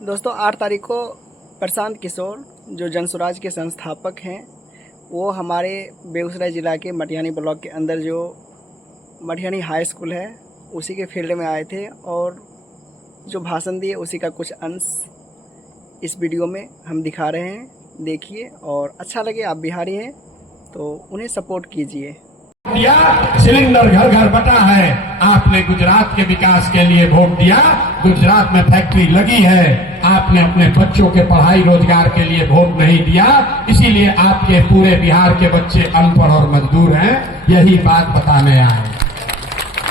दोस्तों 8 तारीख को प्रशांत किशोर जो जनसुराज के संस्थापक हैं, वो हमारे बेगूसराय ज़िला के मटिहानी ब्लॉक के अंदर जो मटिहानी हाई स्कूल है उसी के फील्ड में आए थे और जो भाषण दिए उसी का कुछ अंश इस वीडियो में हम दिखा रहे हैं। देखिए और अच्छा लगे, आप बिहारी हैं तो उन्हें सपोर्ट कीजिए। दिया सिलेंडर घर घर बटा है, आपने गुजरात के विकास के लिए वोट दिया, गुजरात में फैक्ट्री लगी है, आपने अपने बच्चों के पढ़ाई रोजगार के लिए वोट नहीं दिया, इसीलिए आपके पूरे बिहार के बच्चे अनपढ़ और मजदूर हैं। यही बात बताने आए।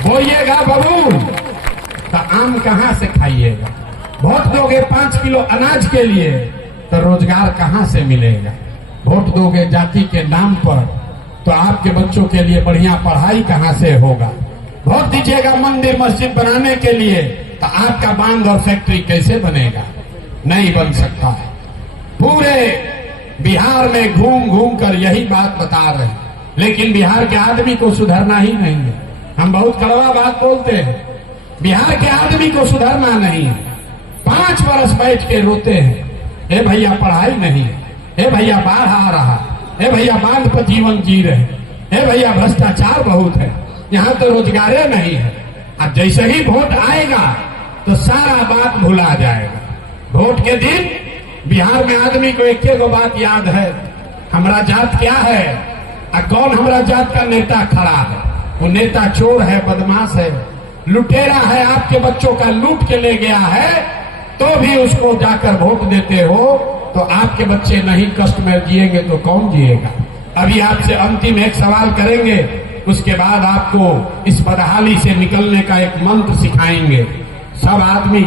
बोलिएगा बबूल तो आम कहाँ से खाइएगा? वोट दोगे 5 किलो अनाज के लिए तो रोजगार कहाँ से मिलेगा? वोट दोगे जाति के नाम पर तो आपके बच्चों के लिए बढ़िया पढ़ाई कहाँ से होगा? वोट दीजिएगा मंदिर मस्जिद बनाने के लिए तो आपका बांध और फैक्ट्री कैसे बनेगा? नहीं बन सकता है। पूरे बिहार में घूम घूम कर यही बात बता रहे हैं, लेकिन बिहार के आदमी को सुधरना ही नहीं है। हम बहुत कड़वा बात बोलते हैं, बिहार के आदमी को सुधरना नहीं है। 5 बरस बैठ के रोते हैं, ए भैया पढ़ाई नहीं है, ए भैया बाढ़ आ रहा, ए भैया बांध पर जीवन जी रहे, ए भैया भ्रष्टाचार बहुत है, यहाँ तो रोजगार नहीं है। अब जैसे ही वोट आएगा तो सारा बात भुला जाएगा। वोट के दिन बिहार में आदमी को एक बात याद है, हमारा जात क्या है और कौन हमारा जात का नेता खड़ा है। वो नेता चोर है, बदमाश है, लुटेरा है, आपके बच्चों का लूट के ले गया है, तो भी उसको जाकर वोट देते हो तो आपके बच्चे नहीं कष्ट में जिएंगे तो कौन जिएगा? अभी आपसे अंतिम एक सवाल करेंगे, उसके बाद आपको इस बदहाली से निकलने का एक मंत्र सिखाएंगे। सब आदमी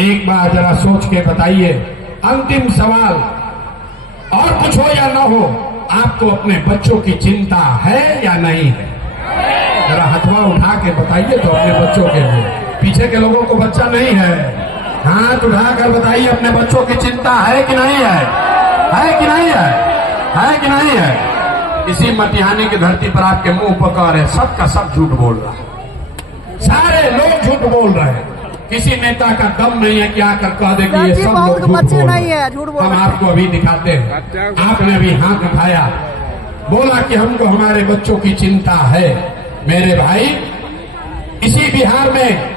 एक बार जरा सोच के बताइए, अंतिम सवाल, और कुछ हो या ना हो, आपको अपने बच्चों की चिंता है या नहीं है? जरा हथवा उठा के बताइए तो अपने बच्चों के लिए। पीछे के लोगों को बच्चा नहीं है, हाथ उठाकर बताइए अपने बच्चों की चिंता है कि नहीं है? है कि नहीं है? है कि नहीं है? इसी मटिहानी की धरती पर आपके मुंह पकड़ है, सबका सब झूठ बोल रहा है, सारे लोग झूठ बोल रहे हैं। किसी नेता का दम नहीं है कि आकर कह दे कि ये सब लोग झूठ बोल रहे हैं। हम आपको अभी दिखाते हैं। आपने अभी हाथ उठाया, बोला कि हमको हमारे बच्चों की चिंता है। मेरे भाई, इसी बिहार में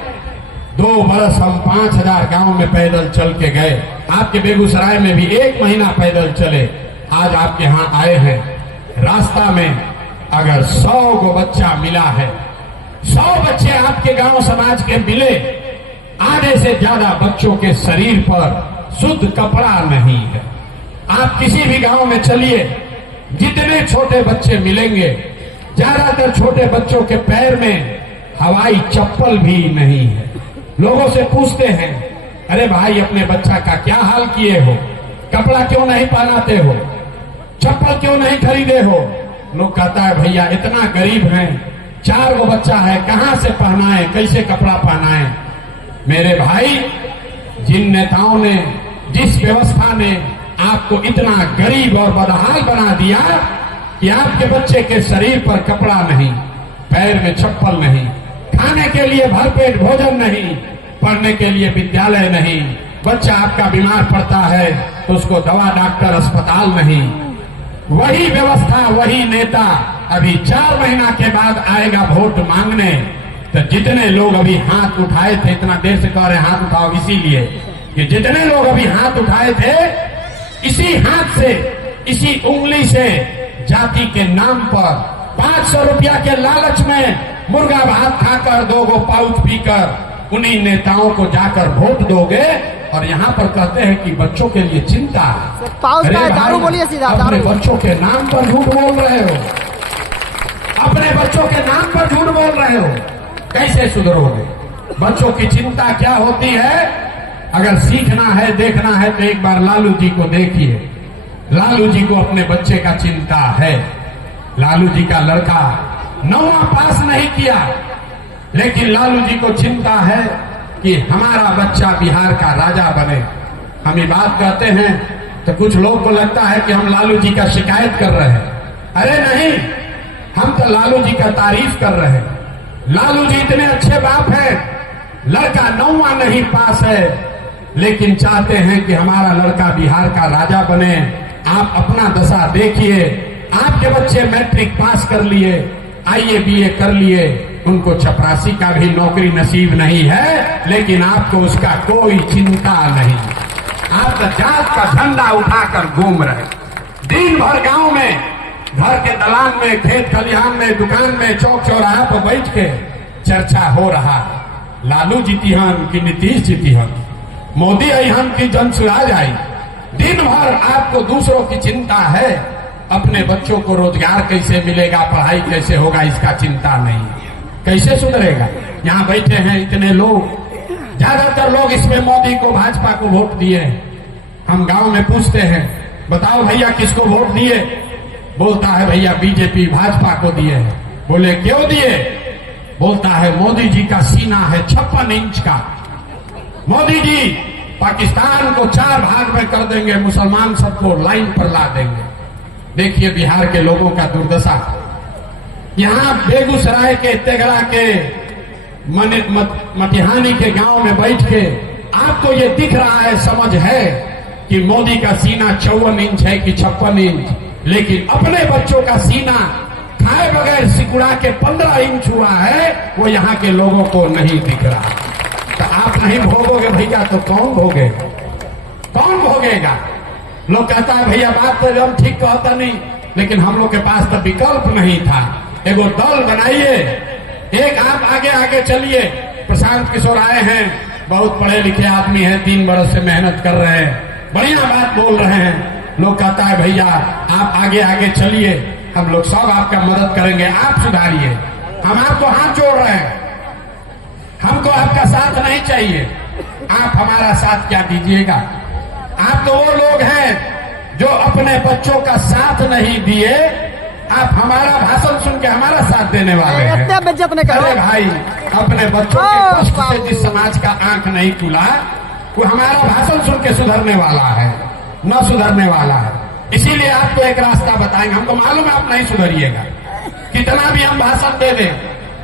2 बरस हम 5000 गांव में पैदल चल के गए। आपके बेगूसराय में भी 1 महीना पैदल चले। आज आपके यहाँ आए हैं, रास्ता में अगर 100 को बच्चा मिला है, 100 बच्चे आपके गांव समाज के मिले, आधे से ज्यादा बच्चों के शरीर पर शुद्ध कपड़ा नहीं है। आप किसी भी गांव में चलिए, जितने छोटे बच्चे मिलेंगे, ज्यादातर छोटे बच्चों के पैर में हवाई चप्पल भी नहीं है। लोगों से पूछते हैं, अरे भाई अपने बच्चा का क्या हाल किए हो? कपड़ा क्यों नहीं पहनाते हो? चप्पल क्यों नहीं खरीदे हो? लोग कहता है भैया इतना गरीब हैं, 4 गो बच्चा है, कहां से पहनाए, कैसे कपड़ा पहनाए? मेरे भाई, जिन नेताओं ने, जिस व्यवस्था ने आपको इतना गरीब और बदहाल बना दिया कि आपके बच्चे के शरीर पर कपड़ा नहीं, पैर में चप्पल नहीं, खाने के लिए भरपेट भोजन नहीं, पढ़ने के लिए विद्यालय नहीं, बच्चा आपका बीमार पड़ता है तो उसको दवा डॉक्टर अस्पताल नहीं, वही व्यवस्था, वही नेता अभी 4 महीना के बाद आएगा वोट मांगने। तो जितने लोग अभी हाथ उठाए थे, इतना देर से कह रहे हाथ उठाओ, इसीलिए कि जितने लोग अभी हाथ उठाए थे, इसी हाथ से, इसी उंगली से जाति के नाम पर 500 रुपया के लालच में मुर्गा भात खाकर 2 गो पाउच पीकर उन्हीं नेताओं को जाकर वोट दोगे और यहाँ पर कहते हैं कि बच्चों के लिए चिंता है। दारू बोलिए सीधा, अपने बच्चों के नाम पर झूठ बोल रहे हो, अपने बच्चों के नाम पर झूठ बोल रहे हो, कैसे सुधरोगे? बच्चों की चिंता क्या होती है? अगर सीखना है, देखना है तो एक बार लालू जी को देखिए। लालू जी को अपने बच्चे का चिंता है। लालू जी का लड़का 9वां पास नहीं किया, लेकिन लालू जी को चिंता है कि हमारा बच्चा बिहार का राजा बने। हम ये बात कहते हैं तो कुछ लोग को लगता है कि हम लालू जी का शिकायत कर रहे हैं। अरे नहीं, हम तो लालू जी का तारीफ कर रहे हैं। लालू जी इतने अच्छे बाप हैं, लड़का 9वां नहीं पास है, लेकिन चाहते हैं कि हमारा लड़का बिहार का राजा बने। आप अपना दशा देखिए, आपके बच्चे मैट्रिक पास कर लिए, आईए बीए कर लिए, उनको चपरासी का भी नौकरी नसीब नहीं है, लेकिन आपको उसका कोई चिंता नहीं। आप जात का झंडा उठाकर घूम रहे, दिन भर गांव में, घर के दलान में, खेत खलिहान में, दुकान में, चौक चौराहा पर बैठ के चर्चा हो रहा है, लालू जीतिहन कि नीतीश जीतिहन, मोदी अहन की जनसुराज आई। दिन भर आपको दूसरों की चिंता है, अपने बच्चों को रोजगार कैसे मिलेगा, पढ़ाई कैसे होगा, इसका चिंता नहीं। कैसे सुधरेगा? यहाँ बैठे हैं इतने लोग, ज्यादातर लोग इसमें मोदी को, भाजपा को वोट दिए। हम गांव में पूछते हैं, बताओ भैया किसको वोट दिए? बोलता है भैया बीजेपी, भाजपा को दिए हैं। बोले क्यों दिए? बोलता है मोदी जी का सीना है 56 इंच का, मोदी जी पाकिस्तान को 4 भाग में कर देंगे, मुसलमान सबको लाइन पर ला देंगे। देखिए बिहार के लोगों का दुर्दशा। यहाँ बेगूसराय के, तेघड़ा के, मटिहानी के गांव में बैठ के आपको ये दिख रहा है, समझ है कि मोदी का सीना 54 इंच है कि 56 इंच, लेकिन अपने बच्चों का सीना खाए बगैर सिकुड़ा के 15 इंच हुआ है, वो यहाँ के लोगों को नहीं दिख रहा। तो आप नहीं भोगोगे भैया तो कौन भोगेगा? कौन भोगेगा? लोग कहता है भैया बात तो हम ठीक कहता नहीं, लेकिन हम लोग के पास तो विकल्प नहीं था। एगो दल बनाइए, एक आप आगे आगे चलिए। प्रशांत किशोर आए हैं, बहुत पढ़े लिखे आदमी हैं, 3 बरस से मेहनत कर रहे हैं, बढ़िया बात बोल रहे हैं। लोग कहता है भैया आप आगे आगे चलिए, हम लोग सब आपका मदद करेंगे, आप सुधारिए। हम आपको हाथ जोड़ रहे हैं, हमको आपका साथ नहीं चाहिए, आप हमारा साथ क्या दीजिएगा? आप तो वो लोग हैं जो अपने बच्चों का साथ नहीं दिए, आप हमारा भाषण सुन के हमारा साथ देने वाले हैं। अरे भाई, अपने बच्चों के कष्ट से जिस समाज का आंख नहीं खुला, वो हमारा भाषण सुन के सुधरने वाला है, न सुधरने वाला है। इसीलिए आपको एक रास्ता बताएंगे। हमको मालूम है आप नहीं सुधरिएगा, कितना भी हम भाषण दे दें,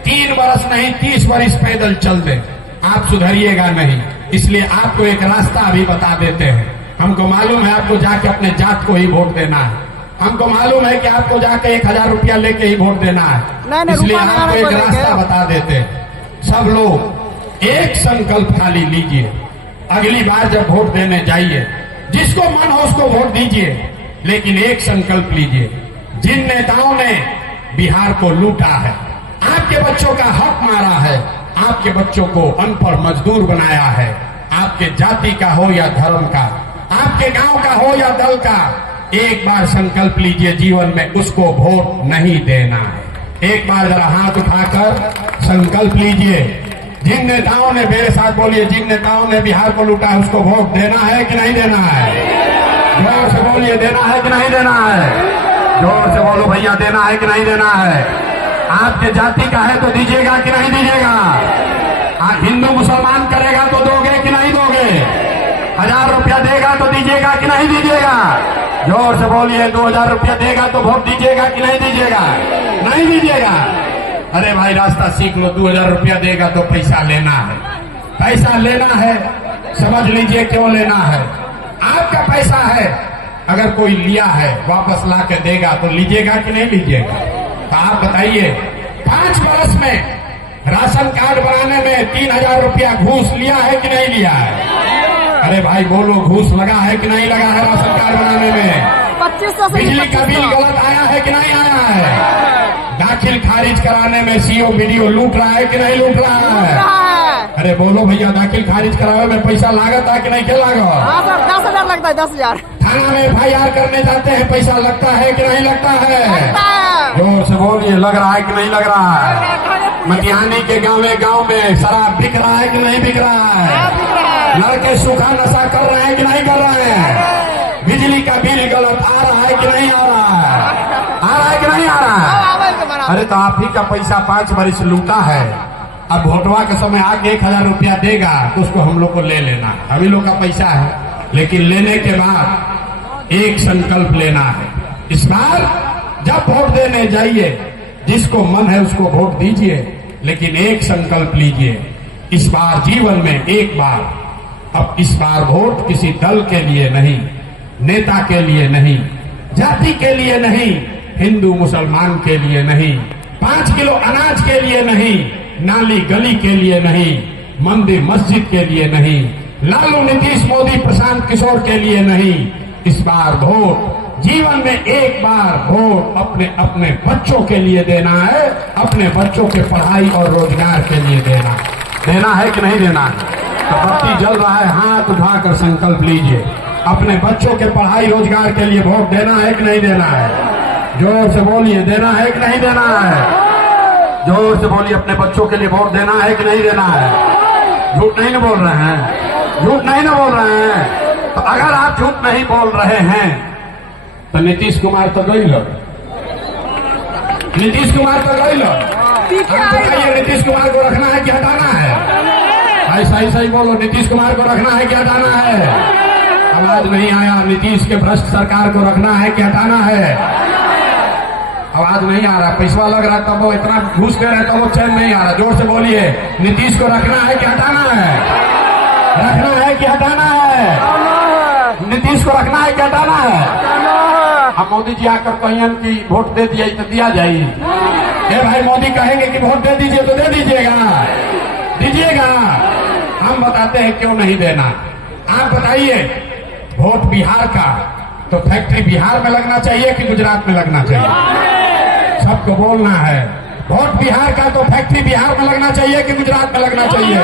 3 बरस नहीं 30 बरस पैदल चल दें, आप सुधरिएगा नहीं। इसलिए आपको एक रास्ता अभी बता देते हैं। हमको मालूम है आपको जाके अपने जात को ही वोट देना है, हमको मालूम है कि आपको जाके 1000 रुपया लेके ही वोट देना है। इसलिए आपको एक रास्ता बता देते हैं। सब लोग एक संकल्प खाली लीजिए, अगली बार जब वोट देने जाइए, जिसको मन हो उसको वोट दीजिए, लेकिन एक संकल्प लीजिए, जिन नेताओं ने बिहार को लूटा है, आपके बच्चों का हक मारा है, आपके बच्चों को अनपढ़ मजदूर बनाया है, आपके जाति का हो या धर्म का, आपके गांव का हो या दल का, एक बार संकल्प लीजिए जीवन में उसको वोट नहीं देना है। एक बार जरा हाथ उठाकर संकल्प लीजिए। जिन नेताओं ने, मेरे साथ बोलिए, जिन नेताओं ने बिहार को लूटा है उसको वोट देना है कि नहीं देना है? जोर से बोलिए, देना है कि नहीं देना है? जोर से बोलो भैया, देना है कि नहीं देना है? आपके जाति का है तो दीजिएगा कि नहीं दीजिएगा? आप हिंदू मुसलमान करेगा तो दोगे कि नहीं दोगे? 1000 रुपया देगा तो दीजिएगा कि नहीं दीजिएगा? जोर से बोलिए, 2000 रुपया देगा तो वोट दीजिएगा कि नहीं दीजिएगा? नहीं दीजिएगा। अरे भाई रास्ता सीख लो, 2000 रुपया देगा तो पैसा लेना है, पैसा लेना है, समझ लीजिए क्यों लेना है। आपका पैसा है, अगर कोई लिया है वापस ला के देगा तो लीजिएगा कि नहीं लीजिएगा? तो आप बताइए, 5 बरस में राशन कार्ड बनाने में 3000 रुपया घूस लिया है कि नहीं लिया है? अरे भाई बोलो, घूस लगा है कि नहीं लगा है राशन कार्ड बनाने में? 2500 बिजली का बिल गलत आया है कि नहीं आया है? दाखिल खारिज कराने में सीओ बीडीओ लूट रहा है कि नहीं लूट रहा है? अरे बोलो भैया, दाखिल खारिज कराने में पैसा लागत है कि नहीं? क्या लागत? हाँ सर, 10,000 लगता है, 10,000। थाना में FIR करने जाते हैं, पैसा लगता है कि नहीं लगता है? लगता है। जोर से बोलिए, लग रहा है कि नहीं लग रहा है? मटिहानी के गांव में शराब बिक रहा है कि नहीं बिक रहा है? लड़के सूखा नशा कर रहे हैं कि नहीं कर रहे हैं? बिजली का बिल गलत आ रहा है कि नहीं आ रहा है? आ रहा है कि नहीं आ रहा है? अरे तो आप ही का पैसा 5 बरस लूटा है, अब वोटवा के समय आके 1000 रुपया देगा तो उसको हम लोग को ले लेना है, हम लोग का पैसा है। लेकिन लेने के बाद एक संकल्प लेना है। इस बार जब वोट देने जाइए, जिसको मन है उसको वोट दीजिए, लेकिन एक संकल्प लीजिए, इस बार जीवन में एक बार अब इस बार वोट किसी दल के लिए नहीं, नेता के लिए नहीं, जाति के लिए नहीं, हिंदू मुसलमान के लिए नहीं, 5 किलो अनाज के लिए नहीं, नाली गली के लिए नहीं, मंदिर मस्जिद के लिए नहीं, लालू नीतीश मोदी प्रशांत किशोर के लिए नहीं। इस बार वोट जीवन में एक बार वोट अपने अपने बच्चों के लिए देना है, अपने बच्चों के पढ़ाई और रोजगार के लिए देना है कि नहीं देना है? तो बत्ती जल रहा है, हाथ उठाकर संकल्प लीजिए, अपने बच्चों के पढ़ाई रोजगार के लिए वोट देना है कि नहीं देना है? जोर से बोलिए, देना है कि नहीं देना है? जोर से बोलिए, अपने बच्चों के लिए वोट देना है कि नहीं देना है? झूठ नहीं ना बोल रहे हैं? झूठ नहीं ना बोल रहे हैं? तो अगर आप झूठ नहीं बोल रहे हैं तो नीतीश कुमार तो गई लो, नीतीश कुमार तो गई लो। आप बताइए, नीतीश कुमार को रखना है कि हटाना है? ऐसा ही सही बोलो, नीतीश कुमार को रखना है कि हटाना है? आवाज नहीं आया। नीतीश के भ्रष्ट सरकार को रखना है कि हटाना है? आवाज नहीं आ रहा, पैसा लग रहा तब वो इतना घूस दे रहे तब वो चैन नहीं आ रहा। जोर से बोलिए, नीतीश को रखना है कि हटाना है? रखना है कि हटाना है? नीतीश को रखना है कि हटाना है? अब मोदी जी आकर कहिए कि वोट दे दिया तो दिया जाए। भाई मोदी कहेंगे कि वोट दे दीजिए तो दे दीजिएगा, दीजिएगा। हम बताते हैं क्यों नहीं देना। आप बताइए, वोट बिहार का तो फैक्ट्री बिहार में लगना चाहिए कि गुजरात में लगना चाहिए? सबको बोलना है। वोट बिहार का तो फैक्ट्री बिहार में लगना चाहिए कि गुजरात में लगना चाहिए?